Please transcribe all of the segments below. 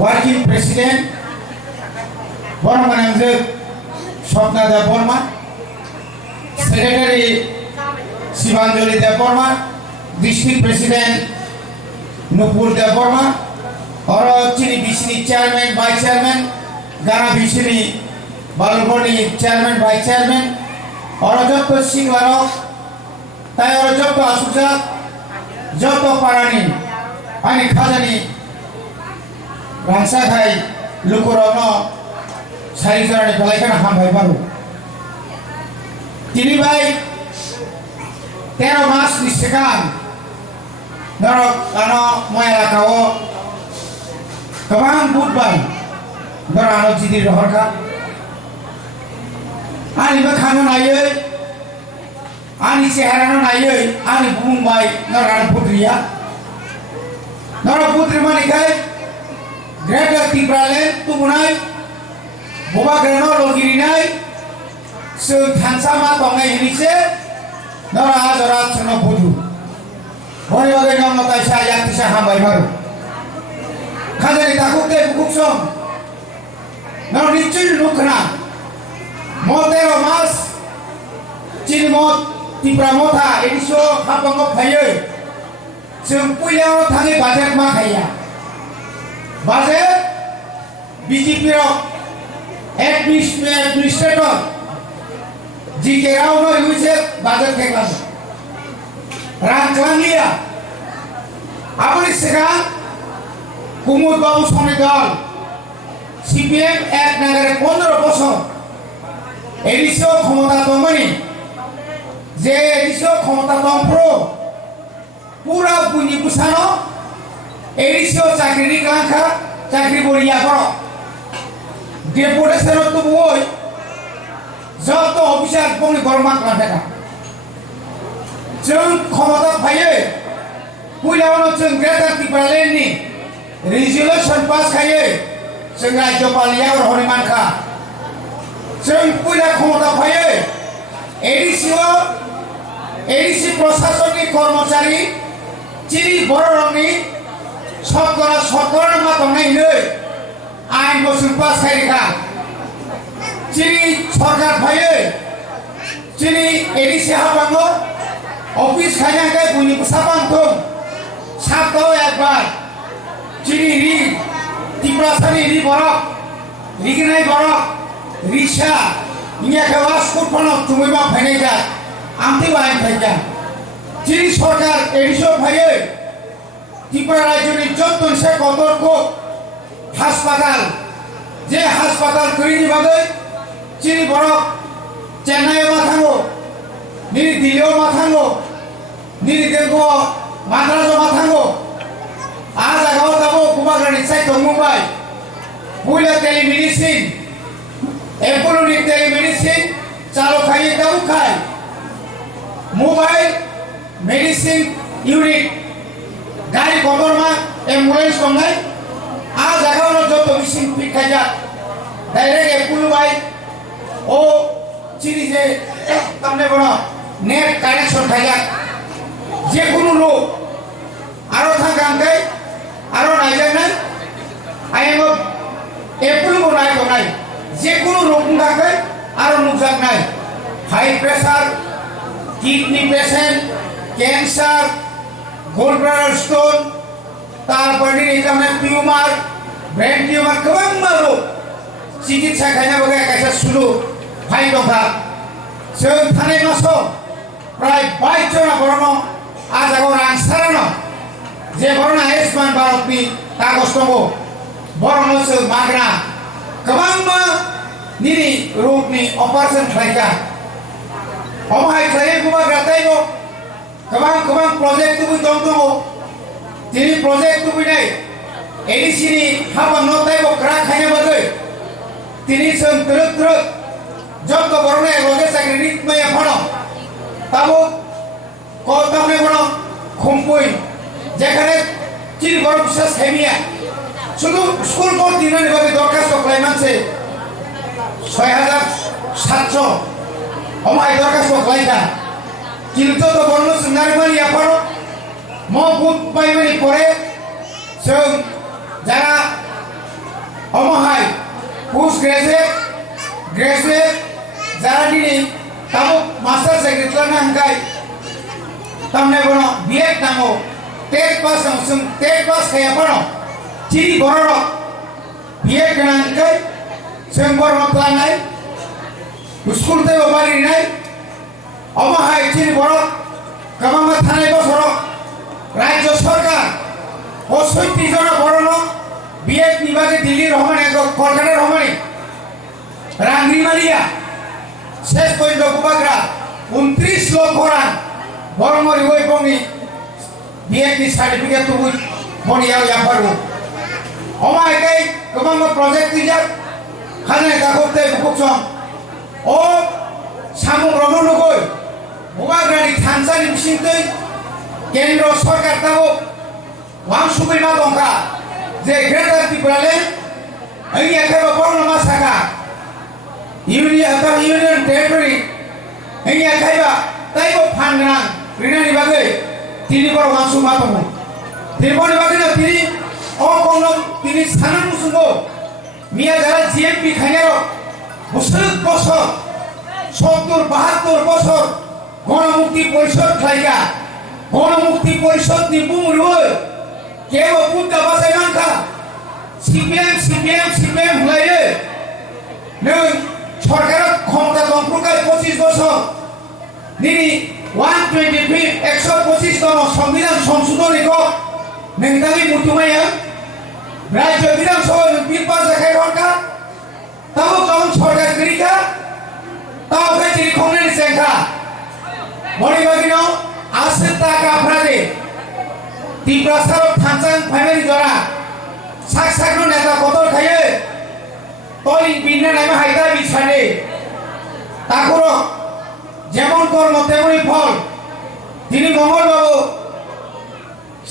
Working President Bormananjak Swapnada Borma, Secretary Sivanjali Deborma, District President Nupur Deborma, और चीनी Bishni chairman vice chairman गाना Bishni बालुबोनी chairman vice chairman और जब तो सिंगवारो ताई और जब तो आसुजा जब तो पारानी आनी खाजानी रंसा खाई लुकुरोनो सारी करने भलाई करना हम भाई बालू तीनी भाई 13 मास निश्चिकान नरो कानो मोया काओ Kemang budban, berano jadi rohka. Ani berkanu nayai, ani seharano nayai, ani bumbai, norano putria. Noro putri manikai, Greta Tibralen, tumunai, Boba Greno logirinai, Sultansama tongai ini se, Nora adorat sono putu. Boleh bagaimana notai saya kisah hambai baru. Kadang takut deh buku som, namun dicuri lukna, model mas, ciri mod, tipramota, ediso, kapangok kaya, sempuya orang thangi budget mak kaya, budget, BJP ro, administrator, jika orang usir budget kelas, rangklang dia, apa ni sekarang? কুমুদ বাবু সঙ্গে দল CPM এক নাগারে 15 বছর এডিসিও ক্ষমতা দমনি যে এডিসিও ক্ষমতা দমপ্রো পুরা পুঁজি বুসানো এডিসিও চাকরি কাঙ্ক্ষা চাকরি বড়িয়া করো ডেপুটেশন তো বই যত অফিসার বংনি গরমা কাঁটা जों ক্ষমতা পাইয়ে পুইলানো जों greater টিপালেননি Resolution pass kaya, sengaja Jepaliya और Honiman का, sengaja punya क्षमता kaya, edisi प्रशासनिक कर्मचारी, ciri borong ni, sekolah matang ni, ain bosun pass kaya ka, ciri सरकार kaya, ciri edisi habango, office kaya kaya punya pesawat tu, sabtu ekbar. Ciri ri, tiprasani ri borok, riginai borok, risha, ini kelas kurbanok cuma phenega, amti bahan phenega. Ciri सरकार edisho bhaye, tipra rajuni jontun se kotor ko, hospital, je hospital kuri ni bagai, ciri borok, Chennai mathango, niri Delhi mathango, niri Dengo, Madras mathango. आज आगाव तबो Kumarghat side तो मुंबई पूरा telemedicine Apollo नि telemedicine चालू खाई तब खाई मोबाइल मेडिसिन यूनिट गाड़ी कबर मा एम्बुलेंस कमनाय आज आगाव जो तो मिसिन फिट खाया डायरेक्ट एपोलो बाई ओ चिरी जे तमने बनो नेट कनेक्शन खाया जे कोनो लोग आरो थांगांगै आरो नायजानाय आयेंगो एप्रुल बनाय बनाय जे कोनो रोग गाखै आरो नुजानाय high pressure kidney patient cancer gall bladder stone तारपरनि एकाने ट्यूमार ब्रेन ट्यूमार गोबां मारो चिकित्सा खायना बगे कायसा सुलु फाइ दफा जों थानाय मासो प्राय 22 जना बरनो आजागो रांसारानो जे बरना आयुष्मान भारत नि कागज दङ बरनो जों माग्रा गोबां निनि रोगनि अपारेशन खालायगा अमाय खालाय गुमाग्रा ताइबो गोबां प्रजेक्ट तुबो दङ दिनै प्रजेक्ट तुबिनाय एडिसि नि हाबा न ताइबो क्रा खायना बगै दिनै जों ट्रक जब बरना एगोगे साख्रि मया फनो ताबो कलतामने बनो खमपुई যেখানে চির বড় বিশ্বাস খেমিয়া শুধু স্কুল কোড দিনের ভাবে দরখাস্ত ক্লাইমান্সে 6700 অমাই দরখাস্ত ক্লাইকা কিন্তু তো বর্ণ সুন্দরমানি আপারো ম বুট পাইমানি পরে जों যারা পোস্ট গ্রাজুয়েট যারা দিনে তাও মাস্টার সেক্রেটারি না হাঙ্কাই তামনে বনো বিএড নামো টেট পাস খায়া বনো চিনি বড় বিএড নাঙ্কাই जों बर मक्लानाय स्कुल ते बारि नाय अमाहाय चिनि बर गमामा थानाय बसर राज्य सरकार ओ 36 जन बरनो बिएड निबागे दिल्ली रहमाने कलकाता रहमाने रांग्रिमालिया शेष पॉइंट कुबाग्रा 29 लक्ष रां बरमरि वय बंनि बिएड नि सार्टिफिकेट तो बनियाव याफारु अमाहाय कै गमामा प्रोजेक्ट तिजा खाने दाखोते बुकसम ओ सामु ब्रह्मनगय बुबाग्रानि थानसालि बिसिंतै केन्द्र सरकार ताबो वां सुबैमा दंखा जे ग्रेटर त्रिपुरालेण्ड ऐनि आखाइबा बरनमा साखा यूनियन टेरिटरि ऐनि आखाइबा ताइबो फानग्रां रिनानि बागै तिनि बर वां सुमा दङ तिरबनि बागैनो तिनि ओ कोनो तिनि साना मुसुंगो मिया যারা জিএমপি খাইয়ারো বছর 70-72 বছর গণমুক্তি পরিষদ খাইয়া গণমুক্তি পরিষদ নি বুমুরুই কেউ বুদ্ধা বাসাই মানকা সিপিএম হলাইয়ে নই সরকার ক্ষমতা দমপ্রকার 25 বছর নিনি 125 তম সংবিধান সংশোধনীকে নেংদালি মুতুমাইয়া राज्य विधानसभा बिल पास देखाय रनका ताबो जौन सरकार करिका ताबो खाय चिरि खंने सेंखा बडि बागिनो आसे ताका अपराधे तिब्रासार थानचां फाइनारि जरा साकसाकनो नेता बदल खायो तलिं बिनना नामा हायदा बिछाने ताकरो जेमन कर्म तेमनि फल তিনি মঙ্গল বাবু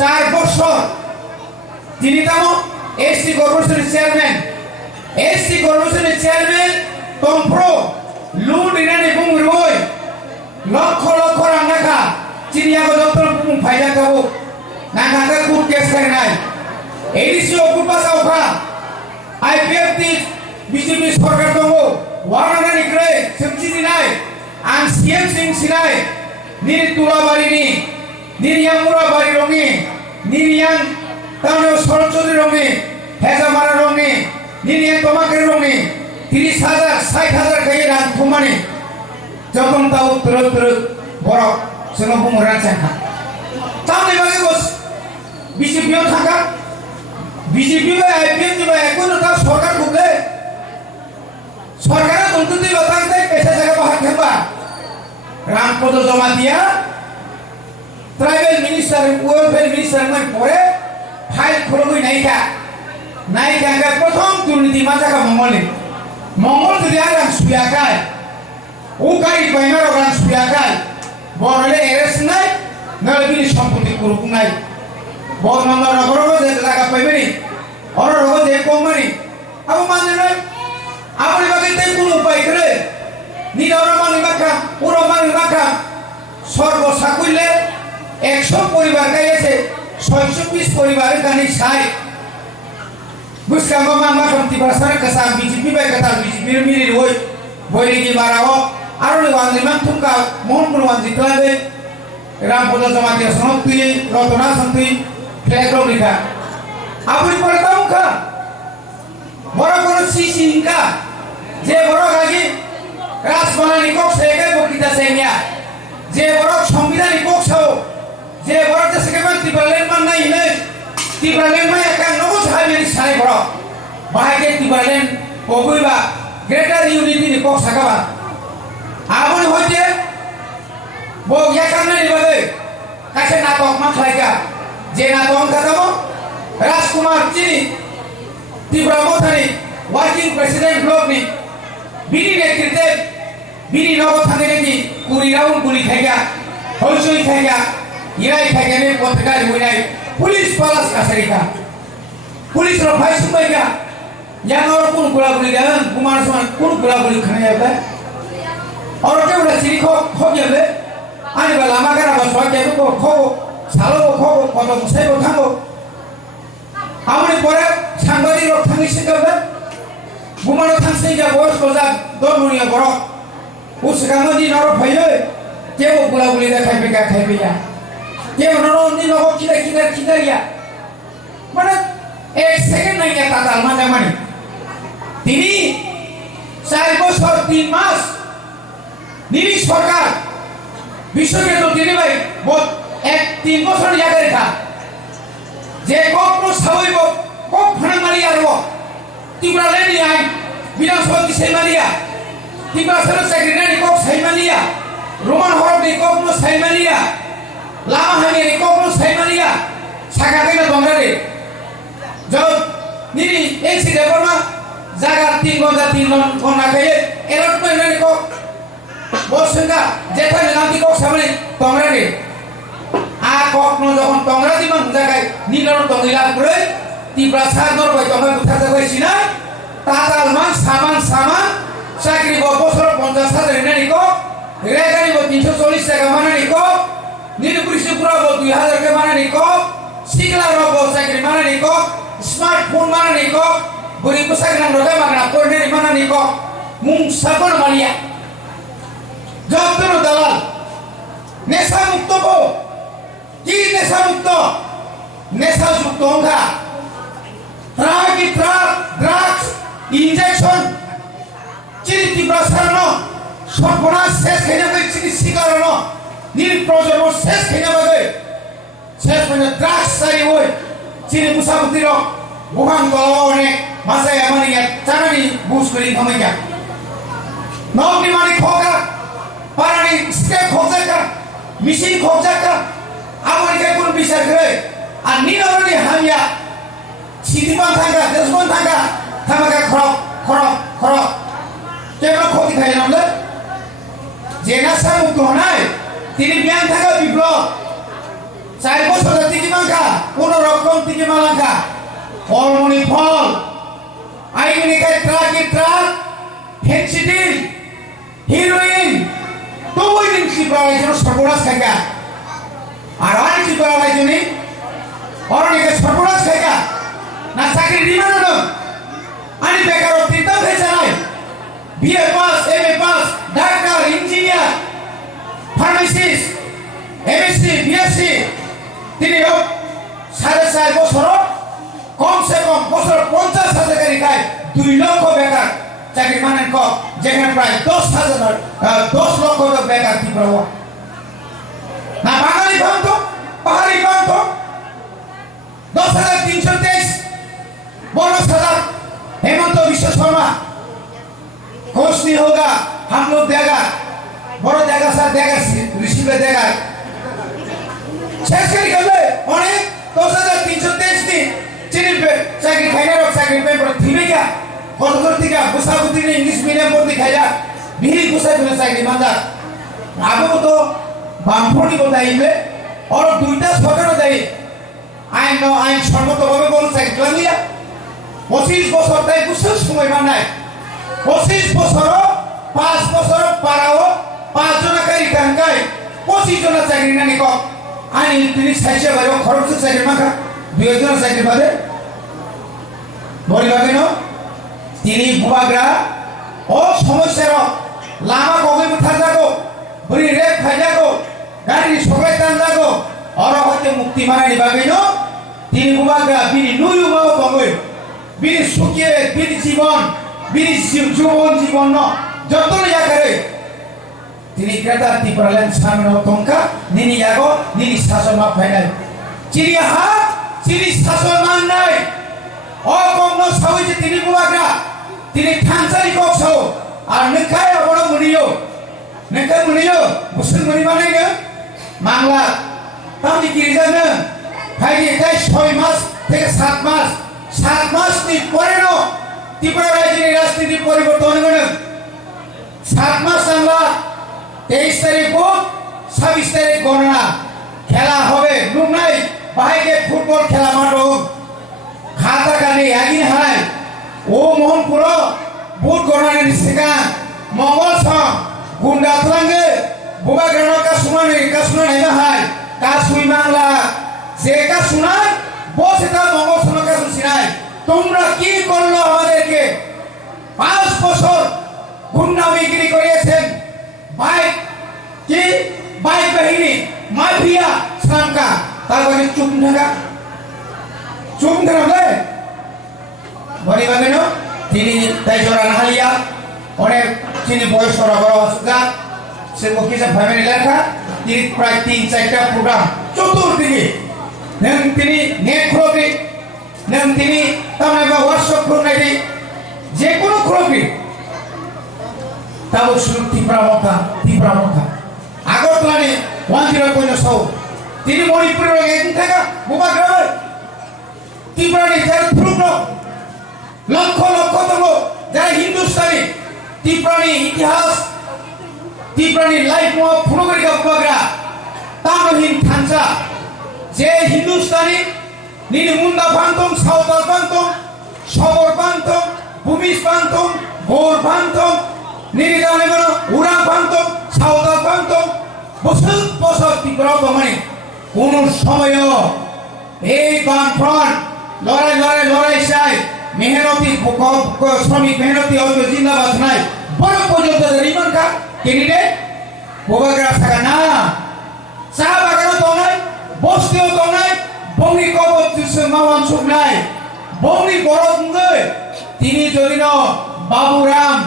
4 বছর তিনি তামো एसटी कॉर्पोरेशन चेयरमैन तंप्रो लुन दिनानि बुंरुय लक्ष रांनाखा चिनिया गजोत्तर बुं फायदा काबो नागागा कुट केस करनाय एडीसी अपुपा सावखा आईपीएफ ति बीजेपी सरकार दंगो वारानानि क्रे सोमजि दिनाय आं सीएम सिंह सिनाय निरि तुलाबारिनि निरियां मुराबारि रंनि निरियां तानो सरचौधरी रंनि हेजामारा रंनि निरियां तमाकेर रंनि 30,000 60,000 खाय रां थमानि जखन ताव तर बर जों बुंरा जाखा तामनि बागे बस बीजेपी आव थाका बीजेपी बा आईपीएफ नि बा एकोनो ता सरकार खुदे सरकार दंतुति बतांते पैसा जगह बाहर खेबा रामपद जमा दिया ट्राइबल मिनिस्टर वेलफेयर मिनिस्टर में परे फाइल खोलगै नायका प्रथम दुर्नीति मा जागा मंगल जुदि आं सुयाखाय ও गाड़ी बायमार रां सुयाखाय बरले एरेस्ट नाय नलबिनि सम्पत्ति कुरुकुनाय बरनगर नगरबो जे जागा पाइबेनि अररबो जे कमनि आबो माननाय आपनि बागै तै कुनु उपाय करे निरावरा मानि बाखा पुरो मानि बाखा सर्व साकुले 100 परिवार गायसे 620 परिवार गानि साइ बुसकांगो मामा खमति बासार कसा बीजेपी बाय कथा बीजेपी मिरि होय बयरिनि बाराव आरो वानजि मान थुमका मोहनपुर वानजि क्लाबे रामपद जमातिया सनक्ति रतना सन्ति फ्लेग्रो लिखा आपनि परतामुखा बड़ बड़ सिसिंका जे बड़ गागि राजबानानि कक सेगे बकिता सेमिया जे बड़ संविधानि कक छौ जे बड़ जसके मान तिब्रालेन मान नाइने तिब्रालेन मा एका नगो साहायनि साइ बड़ बाहागे तिब्रालेन बगैबा ग्रेटर यूनिटी नि कक सागाबा आबन होते बो याखानानि बागै कासे नाटक मा खालायगा जे नाटक खादामो राजकुमार चिनि त्रिपुरा मथानि वर्किंग प्रेसिडेंट ब्लॉक नि बिनि नेतृत्वे बिनि नगो थांगेनि कुरि राउंड गुली खायगा हलसुई खायगा इराय खायगानि पत्रकार हुइनाय पुलिस पालास कासारिका पुलिस रो फाइ सुबायगा यानर कुन गुलागुली दान कुमार समान कुन गुलागुली खानायबा और के उडा सिरि खो गेले आनि बा लामा गारा बा सके को खो सालो खो कत मुसाइबो थांगो आमनि परे सांबादिक थांगि सिगाबा Bumano thangsai ja bos kozak dormunia borok usakamo di norok bhayo kebo bula buli da khai peka kebo norok di norok kita ya mana ek second nahi ya tatal mana mani tini 4 বছর 3 মাস নিরি সরকার বিশ্বকে তো তিনি ভাই 3 বছর জায়গা রেখা যে কখনো সাবইব কখনো মারি আরব তিব্রা লেনি আই বিধানসভা কি সেই মারিয়া তিব্রা সরকার সেক্রেটারি কক সেই মারিয়া রোমান হরব নি কখনো সেই মারিয়া লামা হানি নি কখনো সেই মারিয়া সাকা দেনা দংরারে যখন নিরি এসি দেবনা জায়গা 3 ঘন্টা খাইয়ে এরট মানে কক বসঙ্গা যেটা নাতি কক সামনে দংরারে আ কখনো যখন দংরা দিমান জায়গায় নিলর দংলা করে তিব্রা সাগর কই দংরা উঠাতে হইছি না তাতাল মান সামান চাকরি বছর 50,000 এনে নিকো রেগানি 340 টাকা মানে নিকো নিরপুরিশে পুরা 2000 টাকা মানে নিকো সিগলা রব চাকরি মানে নিকো স্মার্টফোন মানে নিকো বড়ি পোশাক নাম রগে মাগনা পড়নে মানে নিকো মুং সাবন মারিয়া যতন দালাল নেশা মুক্ত কো কি নেশা মুক্ত নেশা মুক্ত হঙ্গা ড্রাগস ইনজেকশন চিনি তিব্রা সারানো সর্বনাশ শেষ খেয়ে যাবে চিনি শিকারনো নির্প্রজন্ম শেষ খেয়ে যাবে শেষ মানে ড্রাগস সারি হই চিনি মুসাফির বুহাং দল অনেক মাসায় আমার ইয়া চানানি বুঝ করি থামাইয়া নবনি মানি খোকা পারানি স্টেপ খোঁজাকা মেশিন খোঁজাকা আমার কে কোন বিচার করে আর নিরবনি হামিয়া সিদিমান থাকা দেশমান থাকা থামাকা খরক কেবল ক্ষতি খাই নামলে যে নাসা মুক্ত নাই তিনি বিয়ান থাকা বিপ্লব 4 বছর থেকে মাঙ্কা কোন রকম থেকে মালাঙ্কা ফলমনি ফল আইনি কাই ট্রাক ফেন্সিডিল হিরোইন তো ওই দিন কি পাওয়া যেন সর্বনাশ খাইকা আর আর কি পাওয়া জন্য অরণিকে সর্বনাশ খাইকা না চাকরি দিবেন না আমি বেকার চিন্তা হয়েছে নাই বিএ পাস এমএ পাস ডাক্তার ইঞ্জিনিয়ার ফার্মাসিস্ট এমএসসি বিএসসি তিনি 4.5 বছর কমসে কম বছর 50,000 টাকা খায় 2 লক্ষ বেকার চাকরি মানেন কম যেখানে প্রায় 10 লক্ষ বেকার কি প্রভাব না বাঙালি ভান্ত পাহাড়ি ভান্ত 10,323 बोनस हजार हेमंत विश्व शर्मा कुछ नहीं होगा हम लोग देगा बड़ा देगा सर देगा ऋषि में देगा शेष करी गए अनेक 10,323 दिन चीनी पे चाकरी खाने और चाकरी पे पर थीमे क्या कौन-कौन थी क्या गुस्साबुद्धी ने इंग्लिश मीडियम बोल दिखाया जा भी गुस्सा बिना चाकरी मांगा आपको तो बामफोड़ी बताइए में और दूसरा छोटा बताइए आइन शर्मा तो बाबे बोल चाकरी कर लिया 25 বছর তাই বুঝছো সময় মানায় 25 বছর 5 বছর পারাও 5 জন কারি কাঙ্গাই 25 জন চাকরি না নিক আইন তিনি সাইছে বাইরে খরচ চাকরি মাখা 2 জন চাকরি বাদে বলি বাগে ন তিনি বুবাগ্রা ও সমস্যার লামা কবে মুথা যাগো বলি রেপ খাই যাগো গাড়ি সবাই টান যাগো আর হতে মুক্তি মারানি বাগে ন তিনি বুবাগ্রা বিনি নুয়ু মাও বঙ্গই বিনি সুখিয়ে বিনি জীবন যতন ইয়াকারে তিনি ক্রেতা তিপ্রালেন সামনে টঙ্কা নিনি ইয়াগো নিনি শাসন মা ফাইনাল চিনি শাসন মান নাই ও কম সাউইছে তিনি বুয়াগা তিনি থানসারি কক্সও আর নেখায় বড় মুনিও মুসলমানি মানে গে বাংলা তাহলে কি জানো ভাই এটাই 6 মাস থেকে 7 মাস 7 মাস পরে নো ত্রিপুরা রাজ্যের রাজনীতি পরিবর্তন হলো 7 মাস আমরা 23 তারিখ 26 তারিখ গণনা খেলা হবে নুনাই বাইরে ফুটবল খেলা মাঠ খাতা গালি একদিন হারায় ও মোহনপুর বুট গণনা নিশ্চিকা মঙ্গল সং গুন্ডা তুলাঙ্গে বুবা গ্রাম কাশুনা নেমে হায় কাশুই বাংলা যে কাশুনায় বস এটা মঙ্গল সং কাশুন সিনাই তোমরা কি করলো আমাদেরকে তারপরে চুপ থাকা চুপ থাকলে বলি বাগেন তিনি তাই জোড়া নাহালিয়া অনেক তিনি বয়স করা বড় অসুবিধা সে বকিসা ফ্যামিলি লেখা তিনি প্রায় 3-4টা প্রোগ্রাম চতুর্দিকে তিনি নেট খুলবি তিনি তার ওয়ার্কশপ খুলবি যে কোনো খুলবি তাও শুধু তীব্রামতা আগরতলানে 10.6 তিনি মণিপুরের একদিন থাকা বোমা গ্রামে তীব্রানি লক্ষ তম যারা হিন্দুস্তানি তীব্রানি ইতিহাস তীব্রানি লাইফ ফুলগরিকা বোমাগ্রা তামহিন থানসা যে হিন্দুস্তানি নিনি মুন্ডা বান্তম সাঁওতাল বান্তম সবর বান্তম ভূমিজ বান্তম গৌর বান্তম নিনি দানে উড়া বান্তম সাঁওতাল বান্তম বছর তীব্র মানে কোন সময় এই বামফ্রন্ট লড়াই চাই মেহনতি শ্রমিক মেহনতি জিন্দাবাদ নাই বড় পর্যন্ত রিমান কা ক্যান্ডিডেট বোবাগ্রা থাকা না চা বাগানও তো নাই বস্তিও তো নাই বংনি কবর মাওয়ান সুখ নাই বংনি বড় তিনি যদি ন বাবুরাম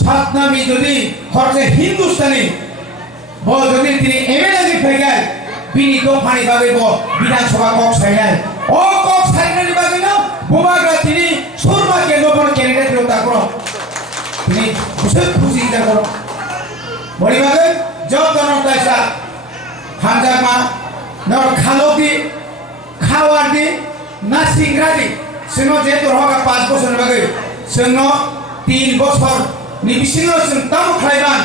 সাতনামি যদি খরচে হিন্দুস্তানি যদি তিনি এমএলএ ফেগাল বিনি তো ফানি ভাবে বিধানসভা কক সাইনাই ও কক সাইনানি বাগে না বোমাগ্রা তিনি সুরমা কেন্দ্র ক্যান্ডিডেট রোতা করো তিনি খুশি করো বলি বাগে যতন তাইসা হামজামা নর খালদি খাওয়ারদি না সিংরাদি সেনো যে তোর হকা 5 বছর বাগে সেনো 3 বছর নিবিসিনো সেন তাম খাইবান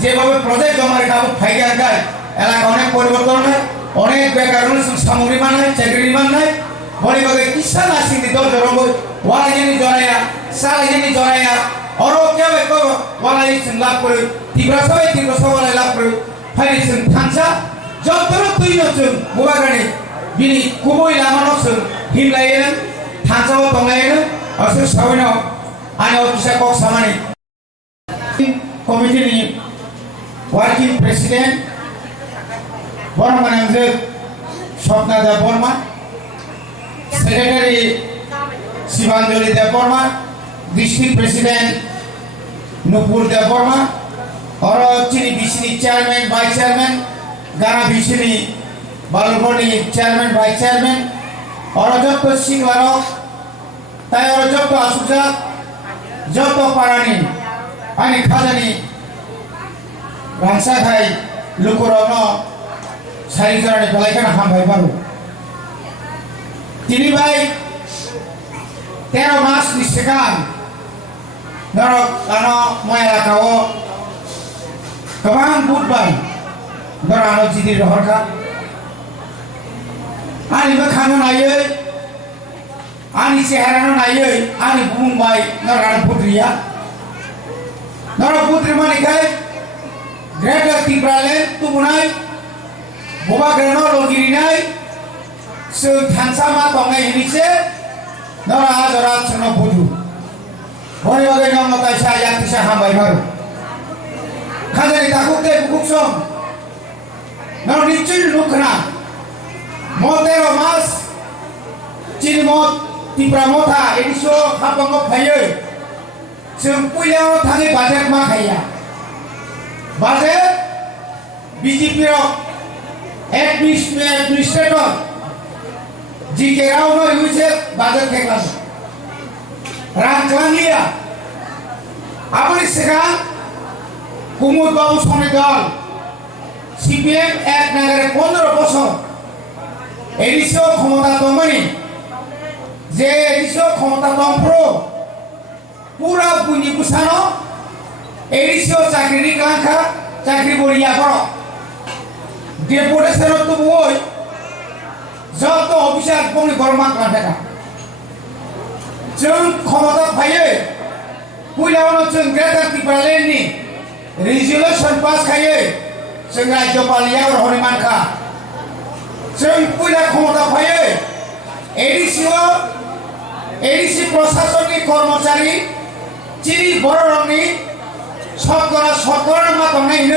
যেভাবে প্রজেক্ট জমা রেখা ফাইগার গায় এলাকা অনেক পরিবর্তন হয় অনেক বেকার সামগ্রী মান হয় চাকরি মান হয় বলি বাগে কিসান আসিনি দল জরব ওয়ালা জানি জরায়া সারা জানি জরায়া অর কেবে কো ওয়ালা ইসন লাভ করে তীব্র সবাই লাভ করে ফাইনিসন থানসা যতর তুই নচুন বোবাগানি বিনি কুবই লামানসুন হিমলাইয়েন থানসাও তংলাইয়েন অসু সাবিন আনি অফিসা কক সামানি কমিটিনি working president Barma Swapna Deb Barma secretary Shivanjali Deb Barma district president Nupur Deb Barma और चिनी बिसिनी चेयरमैन वाइस चेयरमैन गाना बिसिनी बालुरबनी चेयरमैन वाइस चेयरमैन और जब तो सिंगवारो ताई और जब तो आसुजा जब तो पारानी आनी खाजानी भाषा खाई लुकुरोनो सारी करने भलाई करना हम भाई बारू तीनी भाई 13 मास निश्चिकान नरो कानो मोया काओ कबां बुधबार नरानो जिदी रहरखा आनी बखानो नायै आनी चेहरानो नायै आनी बुंबाय नरानो पुत्रिया नरो पुत्री मानिखाय ग्रेटर तिब्राले तुमुनाय बोबाग्रानो लगिरिनाय जों थानसामा दंनाय हिनिसे नरा आजरा सनो बुदु बय बगे नमो कायसा यातिसा हामबाय बारू खाजानि ताकुते बुकुसम नरो निचुल नुखना मोतेरो मास चिनिमत तिब्रामथा एदिसो खाबंग फायो जों पुयाव थाङै बाजेट मा खाया बाजेट बीजेपी रो एडमिनिस्ट्रेटर जिके रावनो युसे बाजेट खेलास रांख्लांलिया आपनि सिगां कुमुद बाबु सनि दल सीपीएम एक नागारे 15 বছর एडिसो क्षमता दंमोन जे एडिसो क्षमता दंप्रो पूरा बुनि बुसानो एडिसो चाकरी कांखा चाकरी बरिया करो डेपुटेशन तो बोय जब तो ऑफिसर बंनि गरमा कांखा जों क्षमता फायो पुलावनो जों ग्रेटर तिब्रालेण्डनि रिजोल्यूशन पास खायो जों राज्यपाल यावर हरिमानखा जों पुला क्षमता फायो एडिसि प्रशासनिक कर्मचारी चिनि बररंनि सरकार मा दंनाय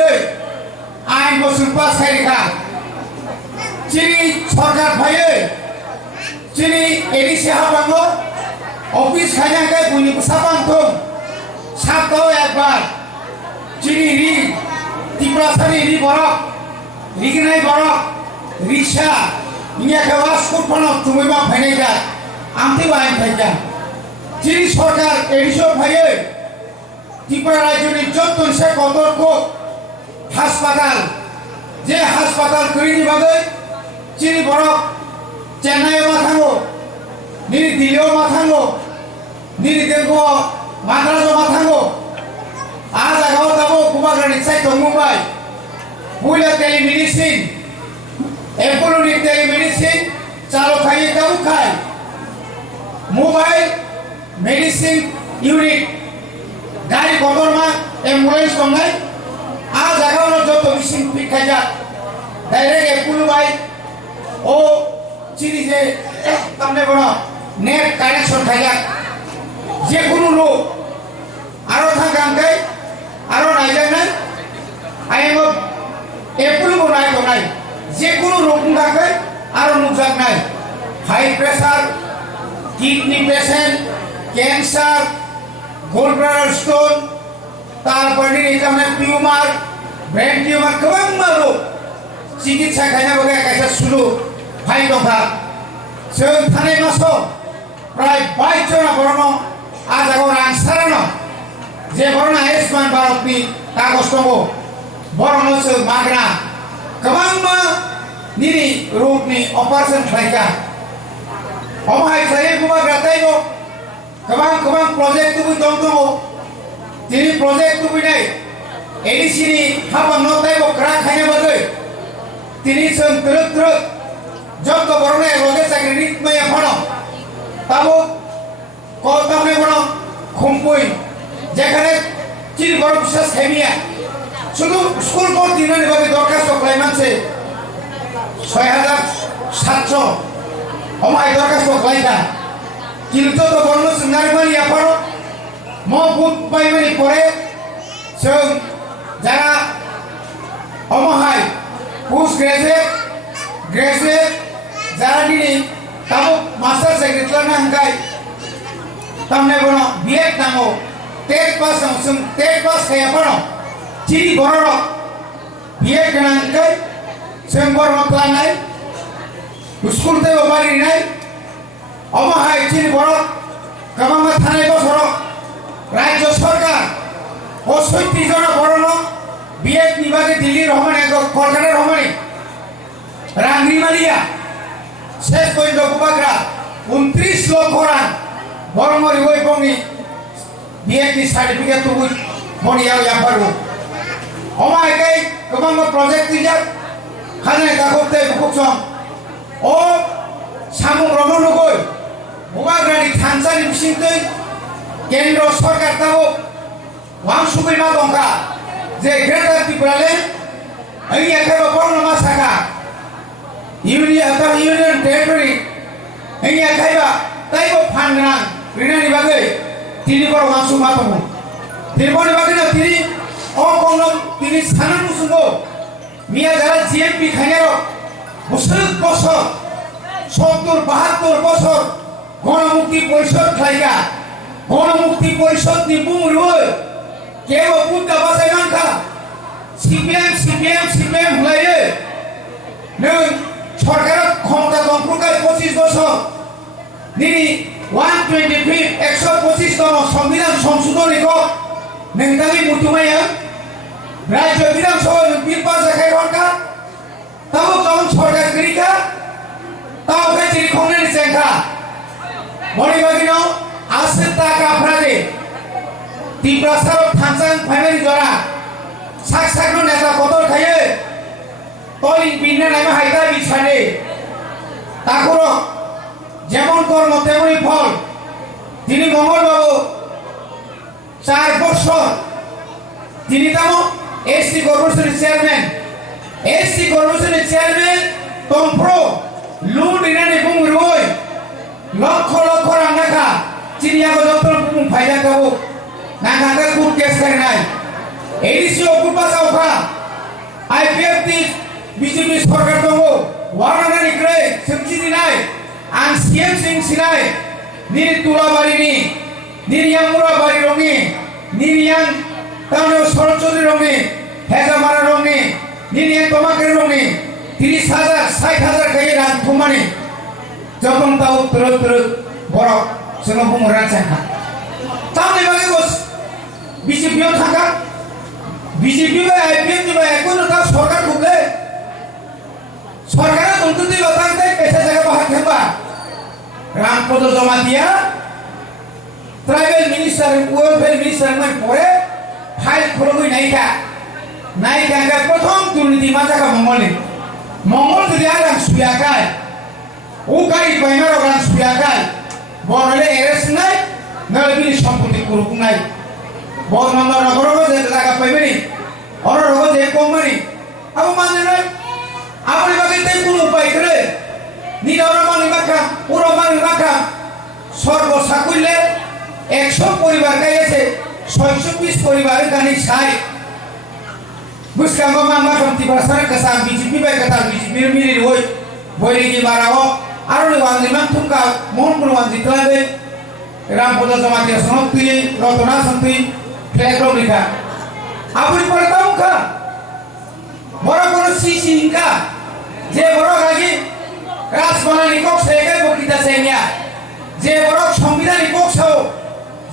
आइन बसुर पास खायरिखा চিনি সরকার ভাইয়ে চিনি এডিসি হাবাঙ্গো অফিস খাইনাকে বুনি সাবাংথম সাতটাও একবার চিনি রি ত্রিপুরাসানি রি বরক রিগনাই বরক রিক্সা ইয়া খাওয়া স্কুল ফোন তুমি বা ফাইনাই যা আমতি বাইন থাকা চিনি সরকার এডিসি ভাইয়ে ত্রিপুরা রাজ্যনি যতন সে কতর্ক হাসপাতাল যে হাসপাতাল করিনি বাদে চিনি বরক চেন্নাইও মাথাঙ্গো নিরি দিল্লিও মাথাঙ্গো নিরি দেঙ্গো মাদ্রাসও মাথাঙ্গো আজ জায়গাও যাবো কুমাগ্রানি চাইতো মুম্বাই বুইলা টেলিমেডিসিন এপোলোনি টেলিমেডিসিন চালু খাইয়ে তাও খাই মোবাইল মেডিসিন ইউনিট গাড়ি কতরমা অ্যাম্বুলেন্স দंनाय আজ জায়গাও যত মেশিন ফিট যা ডাইরেক্ট এপোলো বাই ও চিনি যে তামনে বড় নেট কানেকশন থাকা যে কোনো লোক আরো থাকাঙ্কাই আরো নাইজানাই আইগো এপোলো নাই তো নাই যে কোনো রোগ থাকাই আরো নুকসান নাই high pressure kidney patient cancer gall bladder stone তারপরে এখানে টিউমার ব্রেন টিউমার गोबां रोग চিকিৎসা খাইনা বলে কাছে শুরু ভাই দফা जों थानाय मासाव प्राय 22 जना बर'नो आजागाव रां सारानो जे बर'नो आयुष्मान भारतनि कागज दङ बर'नो जों माग्रा गोबां निरि रोगनि अपारेशन खालायगा अमाय खालाय गुमाग्रा ताइगो गोबां प्रजेक्ट तुबो दङ दिनै प्रजेक्ट तुबिनाय एडिसिनि हाबांनो ताइगो क्रा खायनो बादै दिनै जों द्रोग যত বড়নে রোগে চাকরি মে ফনো তাবো কতমনে বড় খুমপুই যেখানে চির বড় বিশেষ খেমিয়া শুধু স্কুল কোর্ট দিনের ভাবে দরখাস্ত ক্লাইমান্সে 6700 অমাই দরখাস্ত ক্লাইকা কিন্তু তো বড় সুনারমানি আপারো মবুত পাইমানি পরে जों যারা অমহাই পোস্ট গ্রাজুয়েট যারা দিনে তাও মাস্টার সেক্রেটারি না হাঙ্কাই তামনে বড় বিএড নামো টেট পাস जों टेट पास खाया पनो चिरि बर'नो बिएड गोनांखाय जों बर'नो क्लानाय स्कुल ते बारिनाय अमाहाय चिरि बर' गोबां थानाय बसर राज्य सरकार 65 जना बर'नो बिएड नि बागे दिल्ली रहमाने कलकाता रहमाने रांग्री मालिया शेष पॉइंट कुबाग्रा 29 लक्ष रां बरमरी वै बंगनि बिएड सार्टिफिकेट तुबु बनियाव यापारु अमायकै गोबां प्रोजेक्ट तिजाक खाने दाखोते बुकसम ओ सामु ब्रह्मनगै कुबाग्रानि थानसालि बिसिंतै केन्द्र सरकार ताबो वां सुबैमा दंखा जे ग्रेटर त्रिपुराले ऐ एखाबा बरनो मासाका यूनियन टेरिटरी ऐ एखाबा ताइबो फानग्रा रिनानि बागै तिनि बर वांसु मा दङ तिरबनि बागै ना तिनि अ कोनम तिनि साना मुसुंगो मिया जारा जीएमपी खायरो बसर 70 72 বছর গণমুক্তি পরিষদ খাইগা গণমুক্তি পরিষদ नि बुंरुय केव बुद्धा बासाय मानखा सीपीएम हुलायो नों सरकार क्षमता दंफुंखाय 25 বছর निनि 125 125 दङ संविधान संशोधनीखौ नोंथांनि बुथुमाया राज्य विधानसभा बिल पास जाखायरनखा ताबो गावन सरकार करिखा ताव खायचिरि खंनानि सेंखा बनि बागिनो आसे टाका फ्रादे त्रिपुरासार थांसां फाइनारि जरा साकसाकनो नेता कदर खायो तलिं बिनना नामा हायदा बिछाने ताकरो যেমন কর্ম তেমনি ফল তিনি মঙ্গলবাবু 4 বছর তিনি তামো এসটি কর্পোরেশনের চেয়ারম্যান তম্প্রো লুন দিনানি বুংরুই লক্ষ লক্ষ রাঙ্গাখা চিনিয়াগো যত্ন বুং ফাইদা কাবো নাঙ্গাকা কুট কেস কারনাই এডিসি অকুপা চাওখা আইপিএফ বিজেপি সরকার দङ warna nikre semci dinai ang siap sing sinai niri tulabari ni niri yang murabari rongi niri yang tano sorocodi rongi hega mara rongi niri yang tomakre rongi 30,000 60,000 kaya ran thumani যখন তাও terus বড় जोङो बुंनो रानसाखा तामनि बागै बस BJP आव थांगा BJP बा IPM नि बा कोनो ता सरकार खुले सरकार दंतुति बतांते कैसे जगह बाहर थेबा रामपद जमा दिया ट्राइबल मिनिस्टर वेलफेयर मिनिस्टर में परे फाइल खोलगै नायका का प्रथम दुर्नीति मा जागा मंगल जुदि आराम सुयाकाय ও গাড়ি বাইমার ওখানে সুয়াকায় বড়লে এরেস্ট নাই নলবিনি সম্পত্তি করুক নাই বড় নম্বর নগরগো যে টাকা পাইবেনি অররগো যে কমমানি আবু মানে নাই আপনি বাকি তাই কোন উপায় করে নিরর মানি বাকা পুরো মানি বাকা সর্ব সাকুইলে 100 পরিবার গাইছে 620 পরিবার গানি সাই বুঝকাঙ্গো মামা কমতি ভাষার কাসা বিজেপি বাই কথা বিজেপি মিরি হই বইরিকি বারাও আরো ওয়ানজি মান থুকা মোহনপুর ওয়ানজি ক্লাবে রামপদ জমাতিয়া সনতুই রতনা সন্তুই ফ্ল্যাগ লিখা আপনি পরে তামুকা বড় বড় সিসিনকা যে বড় গাগি রাজবানানি কক সেকে বকিতা সেমিয়া যে বড় সংবিধানিক কক ছাও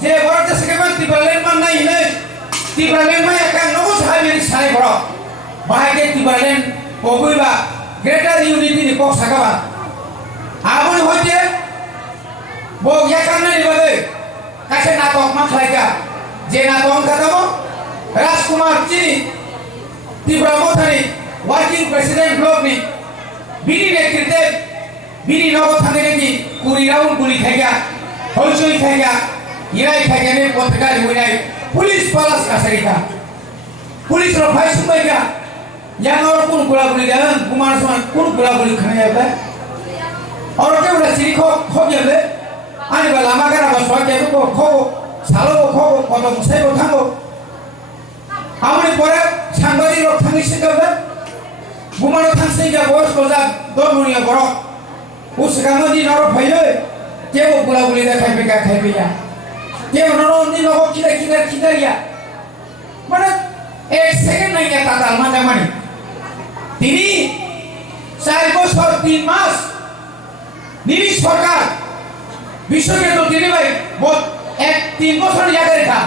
যে বড় দেশকে মান তিবালেন মান নাই নে তিবালেন মা একা নগো সাহাবিনি সাই বড় বাহাগে তিবালেন বগুইবা গ্রেটার ইউনিটি ni কক সাকাবা আপনি হইতে বগ ইয়াকান্না নিবাদে কাছে নাটক মা খাইকা যে নাটক কাটাবো রাজকুমার চিনি ত্রিপুরা মথানি ওয়ার্কিং প্রেসিডেন্ট ব্লক নি বিনি নেতৃত্বে বিনি নগর থানে নাকি 20 রাউন্ড গুলি খাইগা হইচই খাইগা ইরাই খাইগা নে পত্রিকায় হইনাই পুলিশ পালাস কাছারিকা পুলিশ র ভাই সুমাইগা ইয়ানোর কোন গোলাগুলি দেন কুমার সমান কোন গোলাগুলি খানে যাবে और के उड़ा चिरी खो गेले आनि बा लामा गारा बा सके को खो सालो खो कत मुसाइ को थांगो आमनि परे सांबादि रक थांगि सिगाबे बुमानो थांसै गा बस बजा दमुनिया बर उसगामो दि नर फैले केबो गुलागुलि देखाय बेगा खाइबिया केबो नरो नि लगो खिदारिया माने 1 सेकेन्ड नाइया ताताल माने माने তিনি 4 বছর 3 মাস নিরি সরকার বিশ্বকে তো দিনে ভাই বহুত 1-3 বছর ইয়াদের কা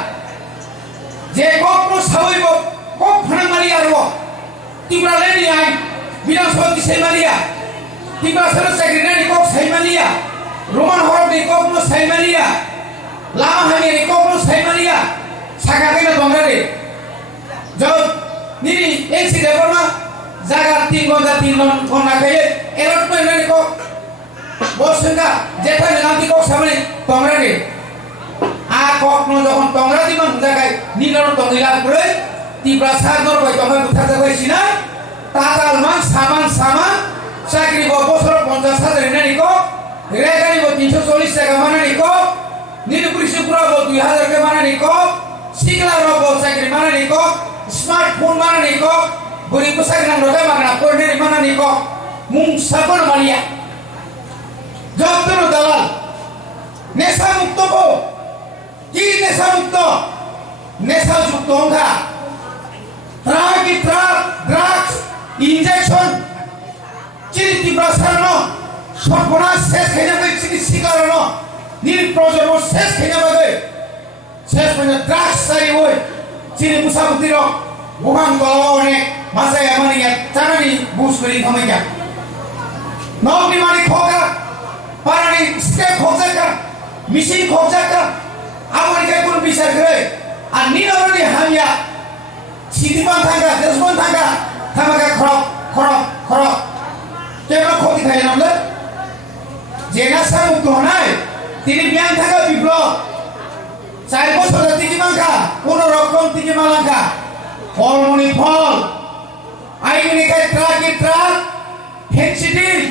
যে কখনো সাবইব কখনো মারি আরো তিব্রা লেনি আই বিধানসভা সেই মারিয়া তিব্রা সরকার সেক্রেটারি কক সেই মারিয়া রোমান হরব নি কখনো সেই মারিয়া লামা হামি নি কখনো সেই মারিয়া সাকাতে না দংরারে যখন নিরি এসি দেবনা জায়গা 3 ঘন্টা খাইয়ে এরোপ্লেন নি কক বসেঙ্গা যেটা নাতি কক সামনে তংরারে আ কখনো যখন তংরা দিমান জায়গায় নিলর তংলা করে তিব্রা সাগর কই তংরা উঠাতে পাইছি না তাতাল মান সামান চাকরি বছর 50,000 নেনি কক রেগানি 340 টাকা মানানি কক নিরপুরি সুপুরা 2000 কে মানানি কক সিগলা রব চাকরি মানানি কক স্মার্টফোন মানানি কক গরি পোশাক নাম রগা মাগনা পড়নে মানানি কক মুং সাবন মারিয়া জব্দর দালাল নেশা মুক্ত কো কি নেশা মুক্ত নেশা যুক্ত অঙ্গা ড্রাগস ইনজেকশন চিরিতি প্রসারণ সর্বনাশ শেষ হয়ে যাবে চিকিৎসিকারণ নির্প্রজন্ম শেষ হয়ে যাবে শেষ মানে ড্রাগস সারি হই চিনি মুসাফির বুহান গলা অনেক মাসায় আমানিয়া চানানি বুস করি খামাইয়া নবনি মানি খোকা পারানি স্টেপ খোঁজাকা মিশিং খোঁজাকা আমার কে কোন বিচার করে আর নিরবনি হামিয়া সিদিমান থাকা দেশমান থাকা থামাকা খরক কেবল ক্ষতি খাই নামলে যে নাসা মুক্ত নাই তিনি বিয়ান থাকা বিপ্লব 4 বছর তিকি মাঙ্কা কোন রকম তিকি মালাঙ্কা ফলমনি ফল আইনি কাই ট্রাক ফেন্সিডিল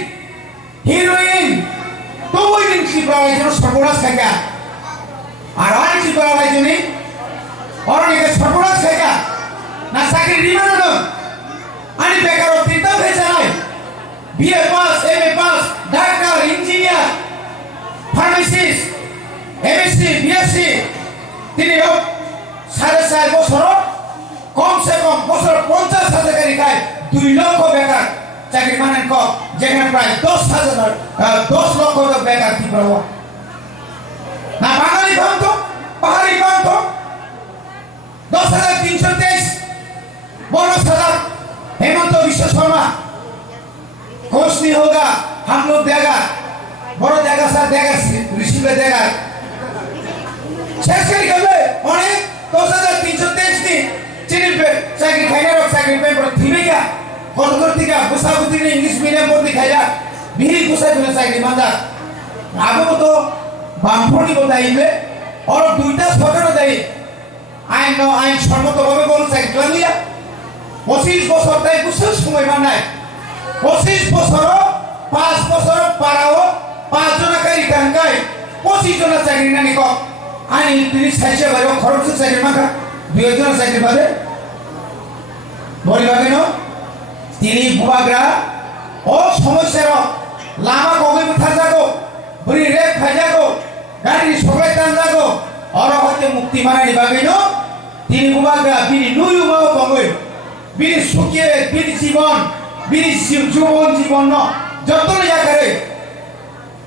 হিরোইন তো ওই দিন কি পাওয়া যেন সর্বনাশ খাইকা আর আর কি পাওয়া যায় তুমি অরনিকে সর্বনাশ খাইকা না চাকরি দিবেন না আনি বেকার তিনটা হয়েছে নাই BA pass, MA pass, doctor, engineer, pharmacist, MSc, BSc, তিনি 4.5 বছর কমসে কম বছর 50,000 টাকা খায় 2 লক্ষ বেকার চাকরি মানেন কম যেখানে প্রায় 10 লক্ষ বেকার কি প্রভাব না বাঙালি ভান্ত পাহাড়ি ভান্ত 10,323 बोनस हजार हेमंत विश्व शर्मा कुछ नहीं होगा हम लोग देगा बड़ा देगा सर देगा ऋषि में देगा शेष करी कभी उन्हें 10,323 दिन चीनी पे चाकरी खाने और चाकरी पे बड़ा धीमे क्या कोलकाता का गुस्साबुद्धी ने इंग्लिश मीडियम बोर्ड दिखाया भी गुस्सा बिना चाकरी मांगा आगे वो तो बांफोड़ी बताई में और दूसरा छोटा बताई आइन शर्मा तो बाबे बोल चाकरी कर लिया 25 বছর তাই বুঝছো সময় মানায় 25 বছর 5 বছর পারাও 5 জন কারি কাঙ্গাই 25 জন চাকরি নানি ক আইন তিনি সাইছে বাইরে খরচ চাকরি মাখা 2 জন চাকরি পাবে বলি বাগে ন তিনি বুবাগ্রা ও সমস্যার লামা কগৈ মুথা যাগো বরি রে খাজাগো গাড়ি সবাই টান যাগো আর হতে মুক্তি মারানি বাগে ন তিনি বুবাগ্রা বিনি নুয়ু মাও কগৈ বিনি সুখিয়ে বিনি জীবন বিনি জীবন যতন জায়গায়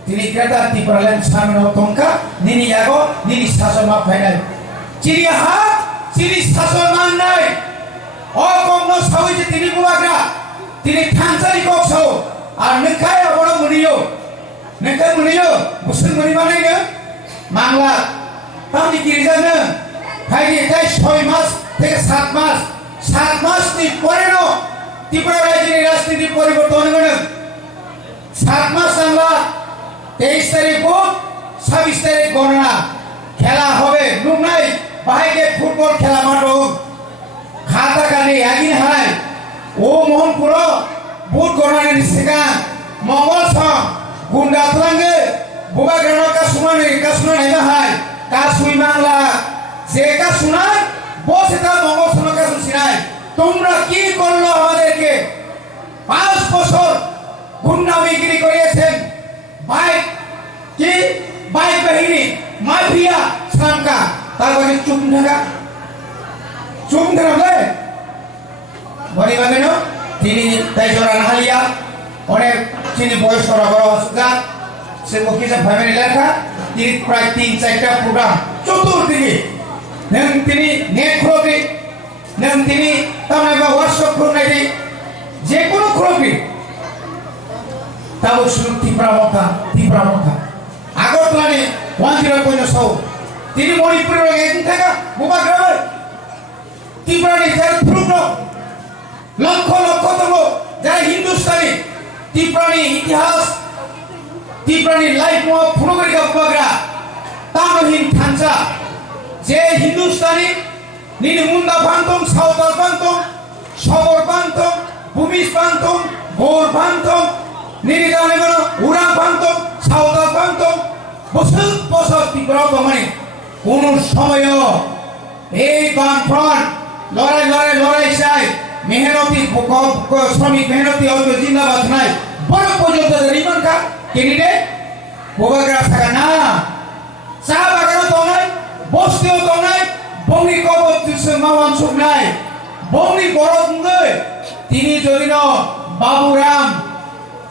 তিনি ক্রেতা ত্রিপুরালেন সামনে টঙ্কা নিনি যাগো নিনি শাসন মা ফাইনাল চিড়িয়া হাত চিড়ি শাসন মান নাই ও কম সাউইতে তিনি বুয়াগ্রা তিনি থানসারি কক্সও আর নেখায় বড় মুনিও নেখায় মুনিও বুসুন মুনি বানাইনো বাংলা তাহলে কি জানো ফাইনি তাই 6 মাস থেকে 7 মাস 7 মাস পরে ত্রিপুরা রাজ্যের রাজনীতি পরিবর্তন হলো 7 মাস আমরা 23 তারিখ 26 তারিখ গণনা খেলা হবে নুনাই বাইকে ফুটবল খেলা মাঠ খাতা কালি একদিন হারায় ও মোহনপুর বুট গণনা নিশ্চিকা মঙ্গল সং গুন্ডা তুলাঙ্গে বুবা গ্রামের কাশুনা নেমে হায় কাশুই বাংলা যে কাশুনায় বসে তা মঙ্গল সং কাশুন সিনাই তোমরা কি করলো আমাদেরকে 5 বছর গুন্ডা বিক্রি করিয়েছেন বাইক কি বাইক বাহিনী মাফিয়া শ্রমকা তারপরে চুপ থাকা বলি বাগেন তিনি তাই জোড়া নাহালিয়া অনেক তিনি বয়স করা বড় অসুবিধা সে মুখিসে ফ্যামিলি লেখা তিনি প্রায় 3-4টা প্রোগ্রাম চতুর্দিকে তিনি নেট খুলবি তিনি তার ওয়ার্কশপ খুলনাই যে কোনো খুলবি তাও শুধু তীব্রামথা আগরতলানে 10.6 তিনি মণিপুরের একদিন থাকা বোবা গ্রামের ত্রিপুরানি লক্ষ যারা হিন্দুস্তানি ত্রিপুরানি ইতিহাস ত্রিপুরানি লাইফ ফুনগরিকা বোবাগ্রা তামহিন থানসা যে হিন্দুস্তানি নিনি মুন্ডা পান্তম সাঁওতাল পান্তম সবর পান্তম ভূমিজ পান্তম গৌর পান্তম নিনি গানে উড়া পান্তম সাঁওতাল পান্তম বছর ত্রিপুরা মানে কোন সময় এই বামফ্রন্ট লড়াই চাই মেহনতি শ্রমিক মেহনতি জিন্দাবাদ নাই বড় পর্যন্ত রিমান কা ক্যান্ডিডেট বোবাগ্রা থাকা না চা বাগানও তো নাই বস্তিও তো নাই বংনি কবর মাওয়ান সুখ নাই বংনি বড় তিনি যদি বাবুরাম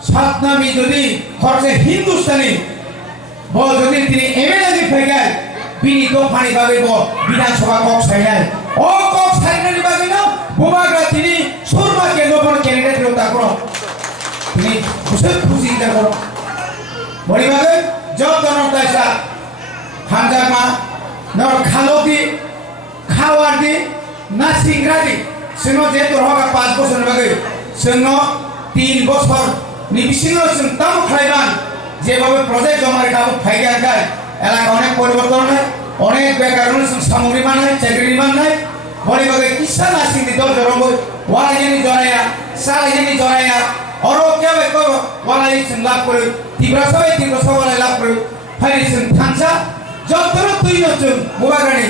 সাতনামি যদি খরচে হিন্দুস্তানি যদি তিনি এমএলএ ফেগাল বিনি তো ফানি ভাবে বিধানসভা কক সাইনাল ও কক সাইনাল বাগে না বোবাগ্রা তিনি সুরমা কেন্দ্র ক্যান্ডিডেট রোতা করো তিনি খুশি করো বলি ভাবে যতন তাইসা হামজামা নর খালদি খাওয়ারদি না সিংরাদি সেনো যে তোর হকা 5 বছর বাগে সেনো 3 বছর নিবিসিনো সেন তাম খাইবান যেভাবে প্রজেক্ট জমা রেখা ফাইগান গায় এলাকা অনেক পরিবর্তন হয় অনেক বেকার সামগ্রী মান হয় চাকরি মান হয় বলি ভাবে কিসান আসিনি দল জরব ওয়ালাইনি জরায়া সালাইনি জরায়া অর কেবে করো ওয়ালাইছেন লাভ করে তীব্র সবাই লাভ করে ফাইছেন থানসা যতর তুই নচুন বোবাগানি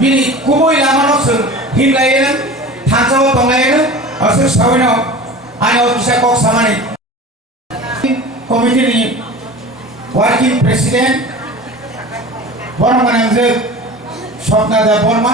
বিনি কুবই লামানসুন হিমলাইয়েন থানসাও তংলাইয়েন অসু সাবিনো আইন অফিসা কক সামানি कमिटिनि वार्किं प्रेसिडेंट बरमानजों स्वप्नादा बर्मा